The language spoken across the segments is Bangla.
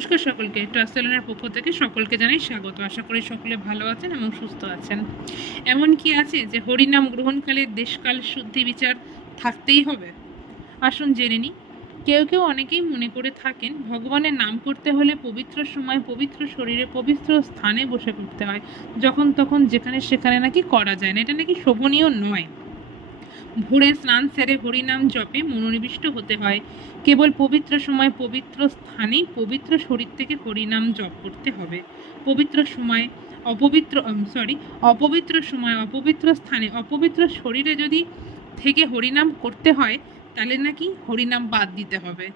নমস্কার সকলকে। ট্রাস্টেলনের পক্ষ থেকে সকলকে জানাই স্বাগত। আশা করি সকলে ভালো আছেন এবং সুস্থ আছেন। এমন কি আছে যে হরিনাম গ্রহণকালে দেশকাল শুদ্ধি বিচার থাকতেই হবে? আসুন জেনে নিই। কেউ কেউ অনেকেই মনে করে থাকেন ভগবানের নাম করতে হলে পবিত্র সময় পবিত্র শরীরে পবিত্র স্থানে বসে করতে হয়। যখন তখন যেখানে সেখানে নাকি করা যায় না। এটা নাকি শোভনীয় নয়। ভোরে স্নান সেরে হরিনাম জপে মনোনিবিষ্ট হতে হয়। কেবল পবিত্র সময় পবিত্র স্থানেই পবিত্র শরীর থেকে হরিনাম জপ করতে হবে। পবিত্র সময় অপবিত্র সরি অপবিত্র সময় অপবিত্র স্থানে অপবিত্র শরীরে যদি থেকে হরিনাম করতে হয়, তাহলে নাকি হরিনাম বাদ দিতে হবে।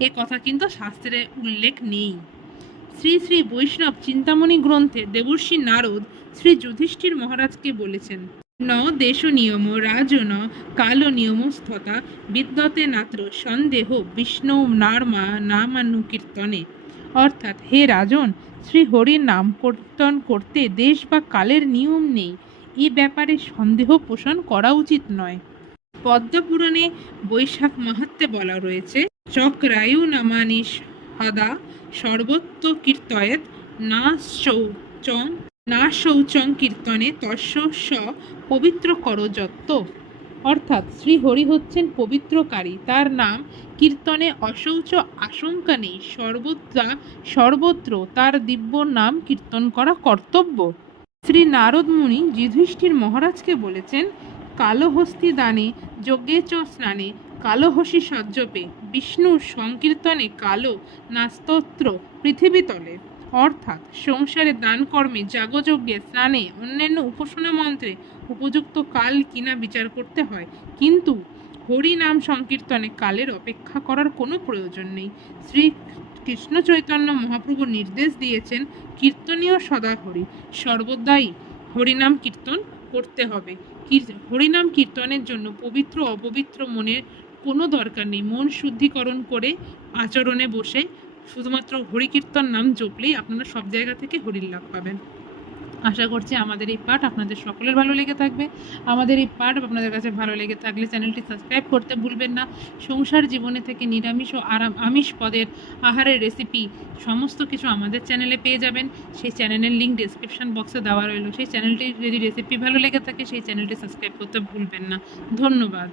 এ কথা কিন্তু শাস্ত্রে উল্লেখ নেই। শ্রী শ্রী বৈষ্ণব চিন্তামণি গ্রন্থে দেবর্ষী নারদ শ্রী যুধিষ্ঠির মহারাজকে বলেছেন ন দেশ নিয়ম রাজন কাল নিয়মস্থতা বিদ্যতে নাত্র সন্দেহ বিষ্ণু নার্মা নামানু কীর্তনে অর্থাৎ হে রাজন শ্রী হরির নাম কীর্তন করতে দেশ বা কালের নিয়ম নেই এই ব্যাপারে সন্দেহ পোষণ করা উচিত নয়। পদ্মপুরাণে বৈশাখ মাহাত্মে বলা রয়েছে, চক্রায়ু নামানিস হদা সর্বত্র কীর্তয়েত না শৌচং না শৌচং কীর্তনে তস্য স পবিত্র করযত্ত অর্থাৎ শ্রী হরি হচ্ছেন পবিত্রকারী। তার নাম কীর্তনে অশৌচ আশঙ্কা নেই সর্বত্রা সর্বত্র। তার দিব্য নাম কীর্তন করা কর্তব্য। শ্রী নারদ মুনি যুধিষ্ঠির মহারাজকে বলেছেন, কালহস্তি দানে, যজ্ঞে চ স্নানে, কালহসি সজ্জপে বিষ্ণু সংকীর্তনে কালো নাস্তত্র পৃথিবীতলে অর্থাৎ সংসারে দান কর্মে যাগযজ্ঞে, স্নানে, অন্যান্য উপাসনা মন্ত্রে উপযুক্ত কাল কিনা বিচার করতে হয়। কিন্তু হরি নাম সংকীর্তনে কালের অপেক্ষা করার কোনো প্রয়োজন নেই। শ্রী কৃষ্ণ চৈতন্য মহাপ্রভু নির্দেশ দিয়েছেন, কীর্তনীয় সদা হরি সর্বদাই হরিনাম কীর্তন করতে হবে। হরিনাম কীর্তনের জন্য পবিত্র, অপবিত্র মনের কোনো দরকার নেই। মন শুদ্ধিকরণ করে আচরণে বসে শুধুমাত্র হরিকীর্তন নাম জপলেই আপনারা সব জায়গা থেকে হরির লাভ পাবেন। আশা করছি আমাদের এই পাঠ আপনাদের সকলের ভালো লেগে থাকবে। আমাদের এই পাঠ আপনাদের কাছে ভালো লেগে থাকলে চ্যানেলটি সাবস্ক্রাইব করতে ভুলবেন না। সংসার জীবনে থেকে নিরামিষ ও আরাম আমিষ পদের আহারের রেসিপি সমস্ত কিছু আমাদের চ্যানেলে পেয়ে যাবেন। সেই চ্যানেলের লিঙ্ক ডিসক্রিপশন বক্সে দেওয়া রইল। সেই চ্যানেলটির যদি রেসিপি ভালো লেগে থাকে, সেই চ্যানেলটি সাবস্ক্রাইব করতে ভুলবেন না। ধন্যবাদ।